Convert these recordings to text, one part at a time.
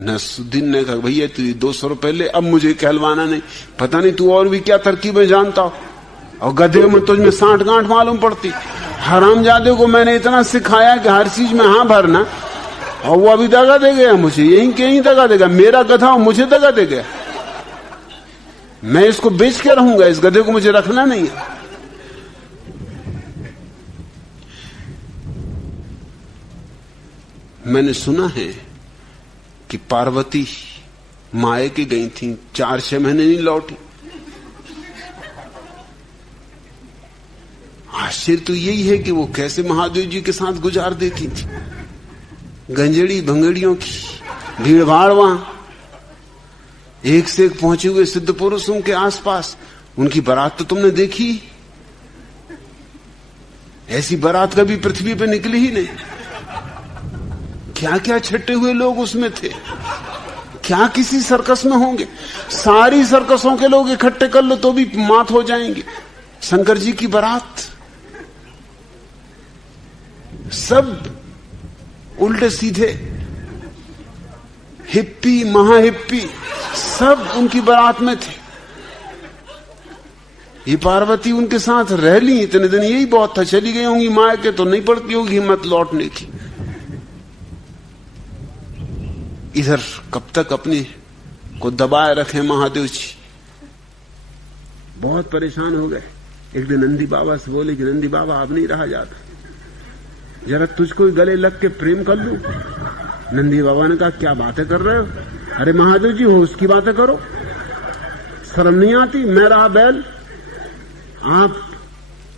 नसरुद्दीन ने कहा भैया तू 200 रुपए ले, अब मुझे कहलवाना नहीं, पता नहीं तू और भी क्या तरकीबें जानता हो, और गधे में तुझमें 60 गांठ मालूम पड़ती। हरामजादे को मैंने इतना सिखाया कि हर चीज में हाँ भरना, और वो अभी दगा दे गया मुझे, यही दगा देगा, मेरा गधा और मुझे दगा दे गया। मैं इसको बेच के रहूंगा, इस गधे को मुझे रखना नहीं है। मैंने सुना है कि पार्वती माए की गई थी, 4-6 महीने नहीं लौटी। आश्चर्य तो यही है कि वो कैसे महादेव जी के साथ गुजार देती थी। गंजेड़ी भंगड़ियों की भीड़ भाड़, वहां एक से एक पहुंचे हुए सिद्ध पुरुषों के आसपास। उनकी बारात तो तुमने देखी, ऐसी बारात कभी पृथ्वी पे निकली ही नहीं। क्या क्या छट्टे हुए लोग उसमें थे, क्या किसी सर्कस में होंगे। सारी सर्कसों के लोग इकट्ठे कर लो तो भी मात हो जाएंगे। शंकर जी की बारात, सब उल्टे सीधे हिप्पी महाहिप्पी सब उनकी बारात में थे। ये पार्वती उनके साथ रह ली इतने दिन, यही बहुत था। चली गई होंगी माया के तो नहीं पड़ती होगी हिम्मत लौटने की। इधर कब तक अपने को दबाए रखे महादेव जी, बहुत परेशान हो गए। एक दिन नंदी बाबा से बोले कि नंदी बाबा अब नहीं रहा जाता, जरा तुझको गले लग के प्रेम कर लूं। नंदी बाबा ने कहा क्या बातें कर रहे हो, अरे महादेव जी हो उसकी बातें करो, शर्म नहीं आती। मैं रहा बैल, आप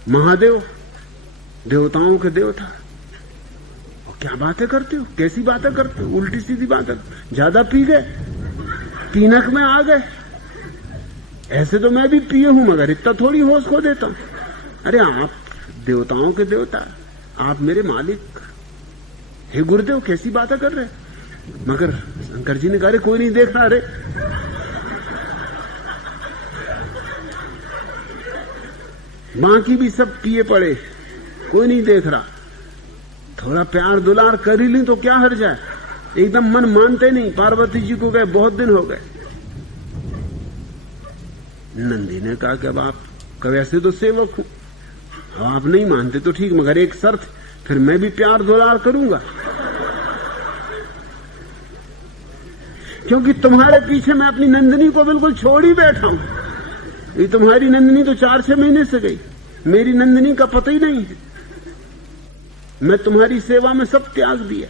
महादेव, देवताओं के देवता, क्या बातें करते हो, कैसी बातें करते हो, उल्टी सीधी बातें। ज्यादा पी गए, पीनक में आ गए। ऐसे तो मैं भी पिए हूं मगर इतना थोड़ी होश खो देता हूं। अरे आप देवताओं के देवता, आप मेरे मालिक, हे गुरुदेव कैसी बातें कर रहे। मगर शंकर जी ने कहा कोई नहीं देख रहा। अरे बाकी भी सब पिए पड़े, कोई नहीं देख रहा। थोड़ा प्यार दुलार कर ही ली तो क्या हर जाए। एकदम मन मानते नहीं। पार्वती जी को गए, बहुत दिन हो गए। नंदी ने कहा कि अब आप कब, ऐसे तो सेवक हूं, आप नहीं मानते तो ठीक, मगर एक शर्त, फिर मैं भी प्यार दुलार करूंगा, क्योंकि तुम्हारे पीछे मैं अपनी नंदिनी को बिल्कुल छोड़ ही बैठा हूं। ये तुम्हारी नंदिनी तो 4-6 महीने से गई, मेरी नंदिनी का पता ही नहीं है। मैं तुम्हारी सेवा में सब त्याग दिया,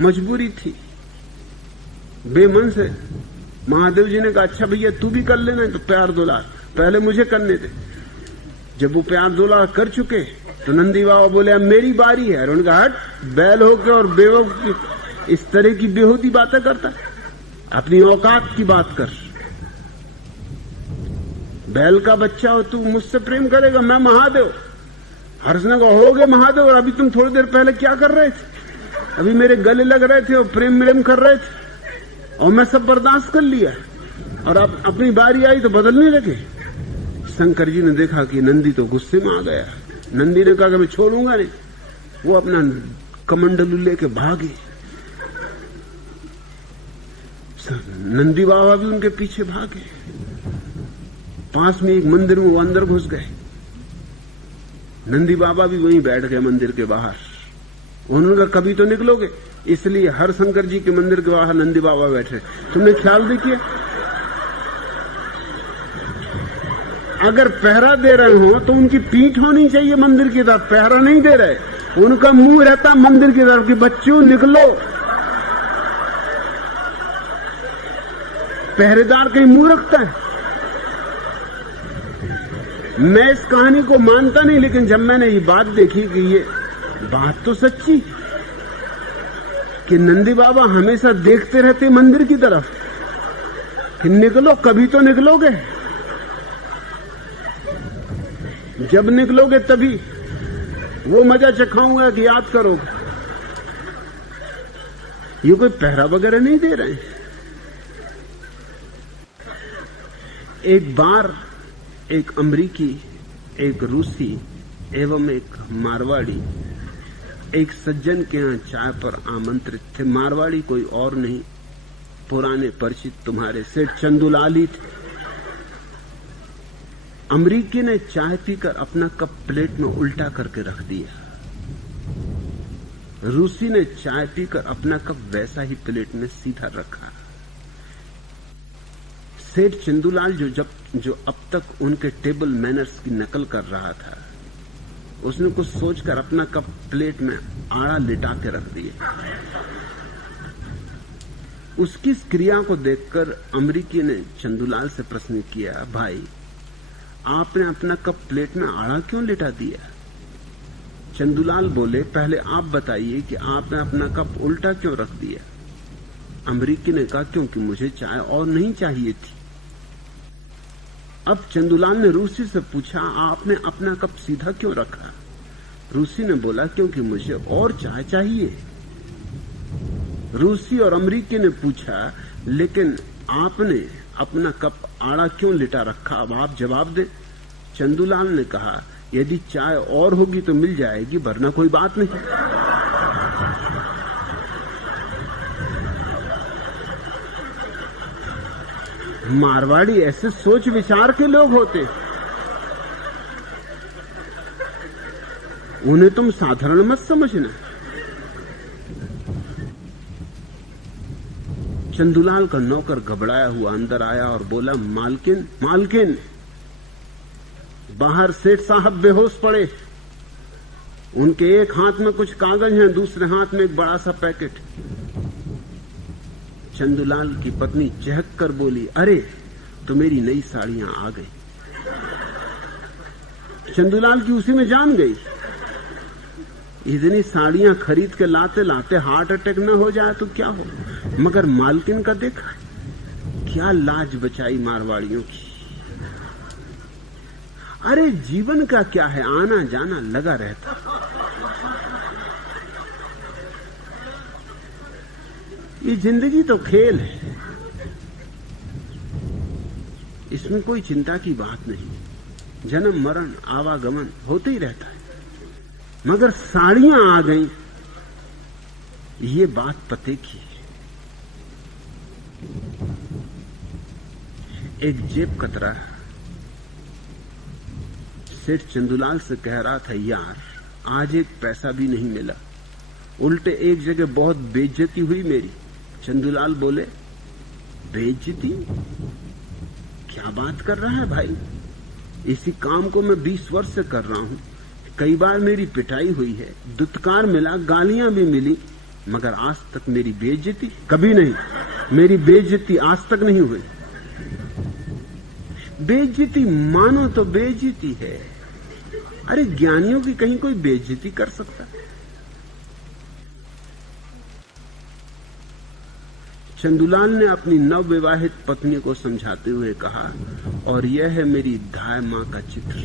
मजबूरी थी, बेमन से। महादेव जी ने कहा अच्छा भैया तू भी कर लेना, तो प्यार दुलार पहले मुझे करने दे। जब वो प्यार दुलार कर चुके तो नंदी बाबा बोले अब मेरी बारी है। और उनका हट, बैल होके और बेवकूफ इस तरह की बेहूदी बातें करता, अपनी औकात की बात कर। बैल का बच्चा हो तू, मुझसे प्रेम करेगा, मैं महादेव। हर्ष ने कहा हो गए महादेव, और अभी तुम थोड़ी देर पहले क्या कर रहे थे, अभी मेरे गले लग रहे थे और प्रेम प्रेम कर रहे थे, और मैं सब बर्दाश्त कर लिया, और अब अपनी बारी आई तो बदलने लगे। शंकर जी ने देखा कि नंदी तो गुस्से में आ गया। नंदी ने कहा कि मैं छोड़ूंगा नहीं। वो अपना कमंडलू लेके भागे। नंदी बाबा भी उनके पीछे भागे। पास में एक मंदिर में वो अंदर घुस गए। नंदी बाबा भी वहीं बैठ गए मंदिर के बाहर। उन्होंने कहा कभी तो निकलोगे, इसलिए हर शंकर जी के मंदिर के बाहर नंदी बाबा बैठे। तुमने ख्याल देखिए, अगर पहरा दे रहे हो तो उनकी पीठ होनी चाहिए मंदिर की तरफ, पहरा नहीं दे रहे, उनका मुंह रहता मंदिर की तरफ कि बच्चों निकलो। पहरेदार कहीं मुंह रखता है। मैं इस कहानी को मानता नहीं, लेकिन जब मैंने ये बात देखी कि ये बात तो सच्ची कि नंदी बाबा हमेशा देखते रहते मंदिर की तरफ कि निकलो, कभी तो निकलोगे। जब निकलोगे तभी वो मजा चखाऊंगा कि याद करोगे। ये कोई पहरा वगैरह नहीं दे रहे हैं। एक बार एक अमरीकी, एक रूसी एवं एक मारवाड़ी एक सज्जन के यहाँ चाय पर आमंत्रित थे। मारवाड़ी कोई और नहीं, पुराने परिचित तुम्हारे सेठ चंदूलाल ही थे। अमरीकी ने चाय पीकर अपना कप प्लेट में उल्टा करके रख दिया। रूसी ने चाय पीकर अपना कप वैसा ही प्लेट में सीधा रखा। सेठ चंदूलाल जो अब तक उनके टेबल मैनर्स की नकल कर रहा था, उसने कुछ सोचकर अपना कप प्लेट में आड़ा लिटा के रख दिया। उसकी इस क्रिया को देखकर अमरीकी ने चंदूलाल से प्रश्न किया, भाई आपने अपना कप प्लेट में आड़ा क्यों लिटा दिया? चंदूलाल बोले, पहले आप बताइए कि आपने अपना कप उल्टा क्यों रख दिया? अमरीकी ने कहा, क्योंकि मुझे चाय और नहीं चाहिए थी। अब चंदूलाल ने रूसी से पूछा, आपने अपना कप सीधा क्यों रखा? रूसी ने बोला, क्योंकि मुझे और चाय चाहिए। रूसी और अमरीकी ने पूछा, लेकिन आपने अपना कप आड़ा क्यों लिटा रखा? अब आप जवाब दे। चंदूलाल ने कहा, यदि चाय और होगी तो मिल जाएगी, वरना कोई बात नहीं। मारवाड़ी ऐसे सोच विचार के लोग होते, उन्हें तुम साधारण मत समझना। चंदूलाल का नौकर घबराया हुआ अंदर आया और बोला, मालकिन मालकिन, बाहर सेठ साहब बेहोश पड़े। उनके एक हाथ में कुछ कागज हैं, दूसरे हाथ में एक बड़ा सा पैकेट। चंदूलाल की पत्नी चहक कर बोली, अरे तो मेरी नई साड़ियां आ गई। चंदूलाल की उसी में जान गई। इतनी साड़ियां खरीद के लाते लाते हार्ट अटैक न हो जाए तो क्या हो। मगर मालकिन का देखा, क्या लाज बचाई मारवाड़ियों की। अरे जीवन का क्या है, आना जाना लगा रहता। ये जिंदगी तो खेल है, इसमें कोई चिंता की बात नहीं। जन्म मरण आवागमन होते ही रहता है। मगर साड़ियां आ गई, ये बात पते की है। एक जेब कतरा सेठ चंदूलाल से कह रहा था, यार आज एक पैसा भी नहीं मिला, उल्टे एक जगह बहुत बेइज्जती हुई मेरी। चंदूलाल बोले, बेइज्जती? क्या बात कर रहा है भाई? इसी काम को मैं 20 वर्ष से कर रहा हूं। कई बार मेरी पिटाई हुई है, दुत्कार मिला, गालियां भी मिली, मगर आज तक मेरी बेइज्जती कभी नहीं। मेरी बेइज्जती आज तक नहीं हुई। बेइज्जती मानो तो बेइज्जती है। अरे ज्ञानियों की कहीं कोई बेइज्जती कर सकता है? चंदूलाल ने अपनी नवविवाहित पत्नी को समझाते हुए कहा, और यह है मेरी धाय मां का चित्र।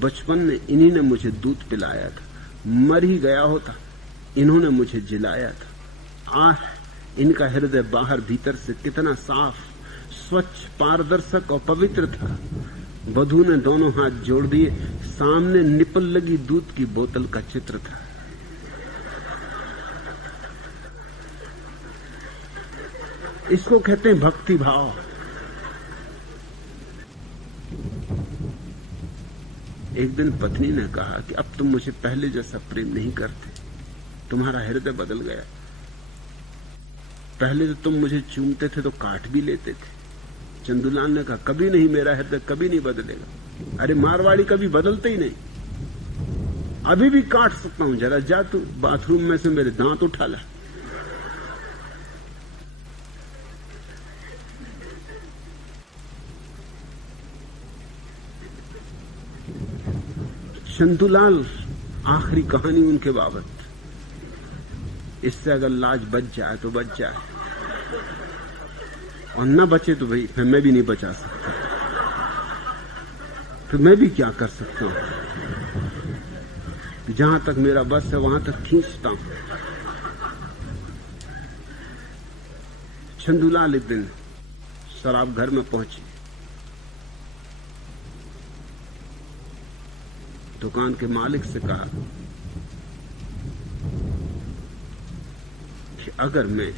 बचपन में इन्हीं ने मुझे दूध पिलाया था, मर ही गया होता, इन्होंने मुझे जिलाया था। आह, इनका हृदय बाहर भीतर से कितना साफ, स्वच्छ, पारदर्शक और पवित्र था। वधू ने दोनों हाथ जोड़ दिए, सामने निपल लगी दूध की बोतल का चित्र था। इसको कहते हैं भक्ति भाव। एक दिन पत्नी ने कहा कि अब तुम मुझे पहले जैसा प्रेम नहीं करते, तुम्हारा हृदय बदल गया। पहले तो तुम मुझे चूमते थे तो काट भी लेते थे। चंदूलाल ने कहा, कभी नहीं, मेरा हृदय कभी नहीं बदलेगा। अरे मारवाड़ी कभी बदलते ही नहीं। अभी भी काट सकता हूं, जरा जा तू बाथरूम में से मेरे दांत उठा ला। चंदूलाल, आखिरी कहानी उनके बाबत। इससे अगर लाज बच जाए तो बच जाए, और न बचे तो भाई फिर मैं भी नहीं बचा सकता। फिर मैं भी क्या कर सकता हूं? जहां तक मेरा बस है वहां तक खींचता हूं। चंदूलाल एक दिन शराब घर में पहुंचे। दुकान के मालिक से कहा, अगर मैं